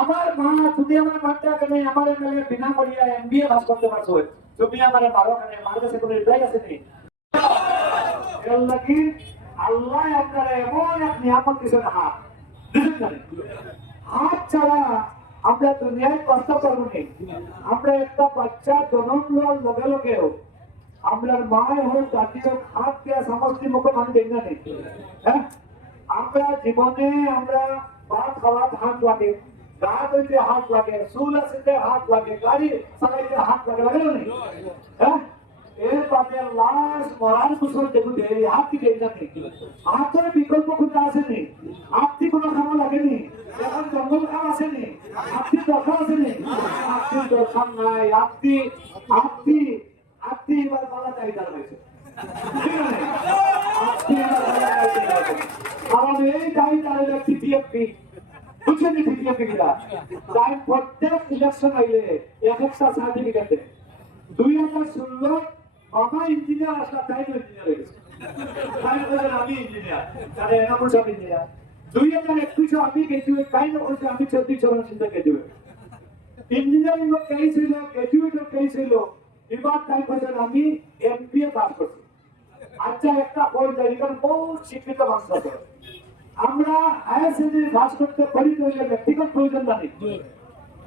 আমার মা তুমি আমার মারতে কেন আমার এমএলএ বিনা করিয়া এমবিএ পাস করতে পারছো তুমি আমার মারো কেন আমার কাছে কোনো রিপ্লাই আছে নি এর লাগি আল্লাহ আপনারা এমন এক নিয়ামত দিয়েছেন হাত দিয়েছেন হাত ছাড়া আমরা দুনিয়ায় কষ্ট করবো নি আমরা একটা বাচ্চা জন্ম লওয়ার লগে লগেও আমরা মায় হোক দাদি হোক হাত দেওয়া সমস্ত মুখে মানে দেখি না হ্যাঁ আমরা জীবনে আমরা ভাত খাওয়ার হাত লাগে গা ধুইতে হাত লাগে চুল আসিতে হাত লাগে গাড়ি চালাইতে হাত লাগে লাগে না হ্যাঁ এর বাদে লাশ মরার বছর দেখুন এই হাত কি দেখি জানি হাতের বিকল্প কোনটা আসেনি হাতটি কোনো খাওয়া লাগেনি এখন জঙ্গল খাওয়া আসেনি হাতটি দরকার আসেনি হাতটি দরকার নাই হাতটি হাতটি হাতটি এবার বলা চাহিদা রয়েছে কারণ এই চাহিদা হইলে সিপিএফপি বুঝছেন সিপিএফপি কিনা তাই প্রত্যেক ইলেকশন হইলে এক একটা সার্টিফিকেট দেয় 2016 বাবা ইঞ্জিনিয়ার আসলা তাই ইঞ্জিনিয়ার হয়ে গেছে তাই বলেন আমি ইঞ্জিনিয়ার তাহলে এনামুল সাহেব ইঞ্জিনিয়ার 2021 আমি গ্রাজুয়েট তাই না বলছে আমি 34 চরণ চিন্তা গ্রাজুয়েট ইঞ্জিনিয়ারিং এর কেই ছিল গ্রাজুয়েট এর কেই ছিল এবার তাই বলেন আমি এমবিএ পাস করছি আচ্ছা একটা বই জানি কারণ বহু শিক্ষিত মানুষ আছে আমরা হায়ার সেকেন্ডারি পাস করতে পারি তো ব্যক্তিগত প্রয়োজন নাই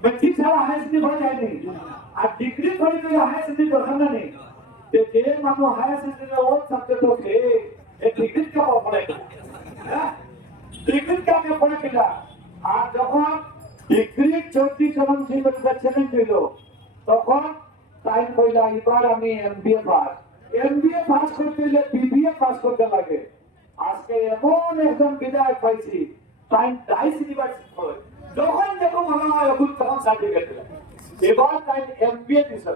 ব্যক্তি ছাড়া হায়ার সেকেন্ডারি পড়া যায়নি আর ডিগ্রি পড়ি তো হায়ার সেকেন্ডারি দরকার নেই যে মানুষ হায়ার সেকেন্ডারি ওর সাবজেক্ট ওকে এই ডিগ্রি কা পড়ে হ্যাঁ ডিগ্রি কাকে পড়ে কিনা আর যখন ডিগ্রি 34 জন ছিল চ্যালেঞ্জ দিল তখন টাইম কইলা এবার আমি এমবিএ পাস করতে হলে বিবিএ পাস করতে লাগে আজকে এমন একজন বিধায়ক পাইছি টাইম ডাইস ইউনিভার্সিটি করে যখন দেখো মনে হয় এখন তখন সার্টিফিকেট দিলাম এবার টাইম এমবিএ দিছে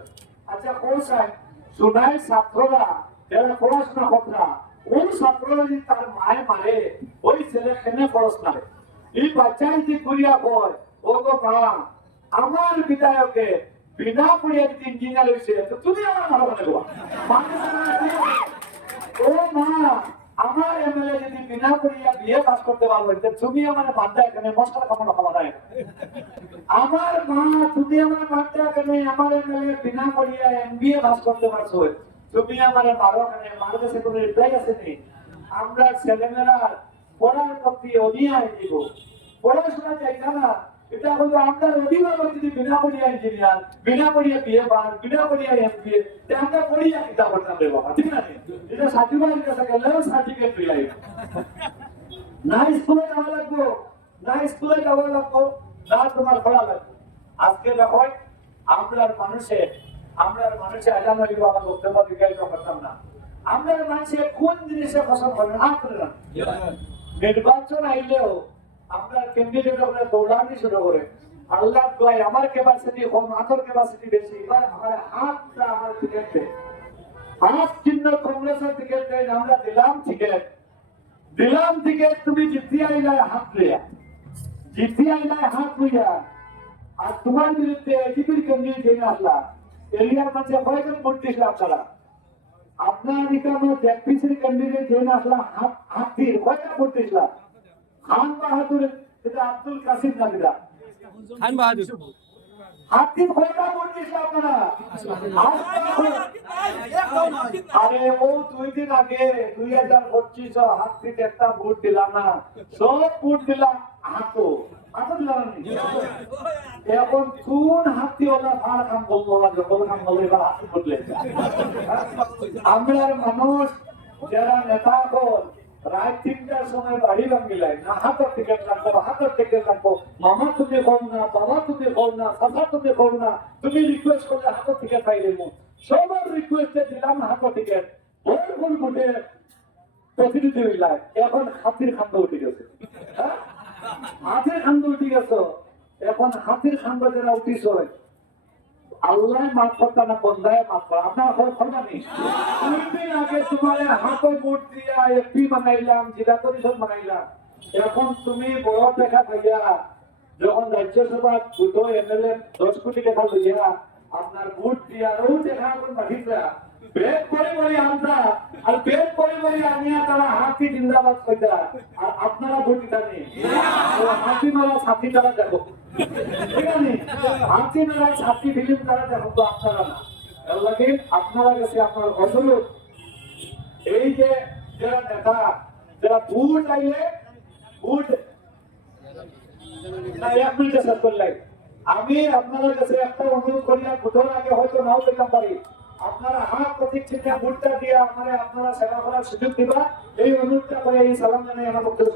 আচ্ছা কোর্স হয় শোনায় ছাত্ররা যারা পড়াশোনা করতে ওই ছাত্ররা যদি তার মায়ে মারে ওই ছেলে কেনে পড়াশোনা এই বাচ্চাই যে করিয়া হয় ও গো মা আমার বিধায়কে বিনা পড়িয়া যদি ইঞ্জিনিয়ার হয়েছে তো তুমি আমার ভালো লাগবা ও মা আমার এমএলএ যদি বিনা পড়িয়া বিয়ে পাস করতে পারবে তুমি আমার বাচ্চা এখানে মশলা খামানো খাওয়া দেয় আমার মা তুমি আমার বাচ্চা এখানে আমার এমএলএ বিনা পড়িয়া এমবিএ পাস করতে পারছো তুমি আমার বারো এখানে আমার কাছে কোনো রিপ্লাই আছে নি আমরা ছেলেমেয়েরা পড়ার প্রতি অনীহা দিব পড়াশোনা চাই না এটা হলো আমরা অভিভাবক যদি বিনা পড়িয়া ইঞ্জিনিয়ার বিনা পড়িয়া বিএ পাস বিনা পড়িয়া এমবিএ আমরা পড়িয়া কিতাব করতাম রে বাবা ঠিক না এটা সার্টিফিকেট কাছে গেলেও সার্টিফিকেট পেয়ে যাবে না স্কুলে যাওয়া লাগবো না স্কুলে যাওয়া লাগবো না তোমার পড়া লাগবে আজকে দেখো আমরার মানুষে আজান হইব আমার বক্তব্য বিজ্ঞাপন করতাম না আমরার মানুষে কোন জিনিসে পছন্দ করে না করে না নির্বাচন আইলেও আমরা ক্যান্ডিডেট আমরা দৌড়ানি শুরু করে আল্লাহ দোয়াই আমার ক্যাপাসিটি কম আতর ক্যাপাসিটি বেশি এবার আমার হাতটা আমার টিকেট দেয় হাত চিহ্ন কংগ্রেসের টিকেট দেয় আমরা দিলাম টিকেট তুমি জিতি আইলায় হাত লইয়া আর তোমার বিরুদ্ধে এজিপির ক্যান্ডিডেট জেনে আসলা এরিয়ার মধ্যে কয়েকজন ভোট দিয়েছিল আপনারা আপনার এখানে জেপিসির ক্যান্ডিডেট জেনে আসলা হাতির কয়টা ভোট দিয়েছিল খান বাহাদুর এটা আব্দুল কাসিম নাবিদা খান বাহাদুর হাতির কয়টা ভোট দিয়েছিল আপনারা আরে ও 2 দিন আগে 2025 হাতির একটা ভোট দিলাম না সব ভোট দিলাম হাতো দিলাম এখন কোন হাতি ওলা ভাড়া কাম বলবো না যখন কাম বলবো এবার হাতি বদলে আমরা মানুষ যারা নেতা কর রাত 3টার সময় বাড়ি ভাঙিলাই না হাতের টিকিট রাখবো মামা তুমি কম না বাবা তুমি কম না চাচা তুমি কম না তুমি রিকোয়েস্ট করলে হাতের টিকিট পাইলে সবার রিকোয়েস্টে দিলাম হাতের টিকিট ভোট ভোটে প্রতিনিধি হইলাই এখন হাতির খান্দ উঠে গেছে হ্যাঁ হাতির খান্দ উঠে গেছে এখন হাতির খান্দ যারা উঠিস আল্লাহ মাফ করতে না বন্ধায় মাফ করা আপনার খবর নেই 2 দিন আগে তোমার হাতে ভোট দিয়া এমপি বানাইলাম জেলা পরিষদ বানাইলাম এখন তুমি বড় দেখা পাইয়া যখন রাজ্যসভা দুটো এমএলএ 10 কোটি টাকা লইয়া আপনার ভোট দিয়া রোজ দেখা এখন বাকিরা বেদ পরিবারে আমরা আর বেদ পরিবারে আমি তারা হাতি জিন্দাবাদ কইতা আর আপনারা ভোট দিতানি হাতি মারা সাথী তারা দেখো ঠিক আছে আপনি না সাথী ফিল্ম তারা দেখো তো আপনারা না এর লাগে আপনারা কাছে আপনার অনুরোধ এই যে যারা নেতা যারা ভোট আইলে ভোট না এক মিনিটে শেষ করলাই আমি আপনাদের কাছে একটা অনুরোধ করি আর ভোটের আগে হয়তো নাও পেতাম পারি আপনারা হাত প্রতীক চিহ্নে ভোটটা দিয়ে আপনারা সেবা করার সুযোগ দিবা এই অনুরোধটা করে এই সালাম জানাই আমার বক্তব্য